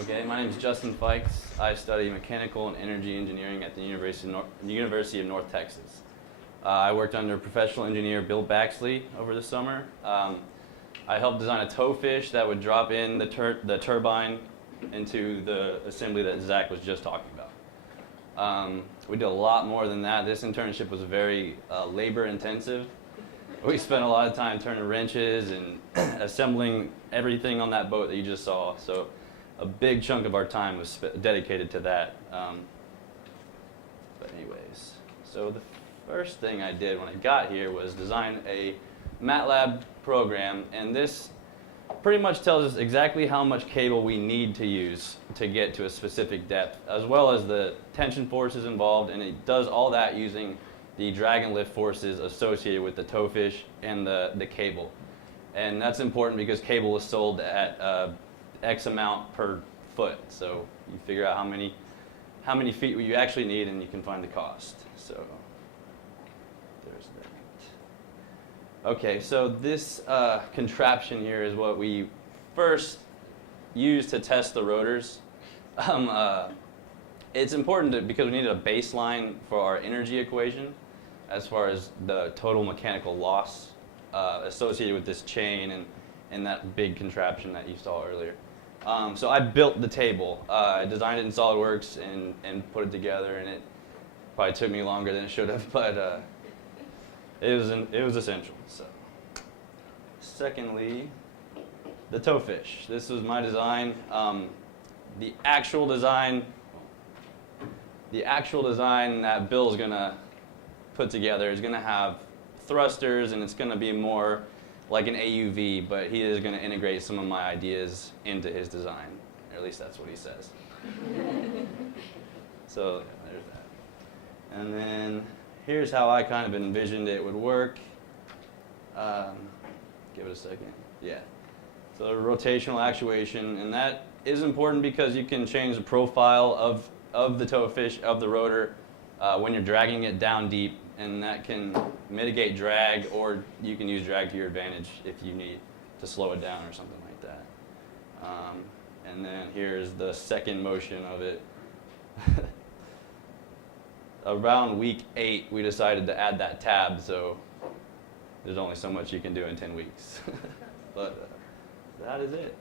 Okay, my name is Justin Fikes. I study mechanical and energy engineering at the University of North Texas. I worked under professional engineer Bill Baxley over the summer. I helped design a towfish that would drop in the turbine into the assembly that Zach was just talking about. We did a lot more than that. This internship was very labor intensive. We spent a lot of time turning wrenches and assembling everything on that boat that you just saw. So a big chunk of our time was dedicated to that. But anyways, so the first thing I did when I got here was design a MATLAB program, and this pretty much tells us exactly how much cable we need to use to get to a specific depth, as well as the tension forces involved, and it does all that using the drag and lift forces associated with the towfish and the cable. And that's important because cable is sold at X amount per foot, so you figure out how many feet you actually need, and you can find the cost. So there's that. Okay, so this contraption here is what we first used to test the rotors. It's important because we needed a baseline for our energy equation as far as the total mechanical loss associated with this chain and that big contraption that you saw earlier. So I built the table. I designed it in SolidWorks and put it together, and it probably took me longer than it should have, but it was essential. So, secondly, the towfish. This was my design. The actual design that Bill's gonna put together is gonna have thrusters, and it's gonna be more like an AUV, but he is going to integrate some of my ideas into his design, or at least that's what he says. So there's that. And then here's how I kind of envisioned it would work. Give it a second. Yeah. So rotational actuation, and that is important because you can change the profile of the towfish, of the rotor, when you're dragging it down deep, and that can mitigate drag, or you can use drag to your advantage if you need to slow it down or something like that. And then here's the second motion of it. Around week 8, we decided to add that tab, so there's only so much you can do in 10 weeks. But that is it.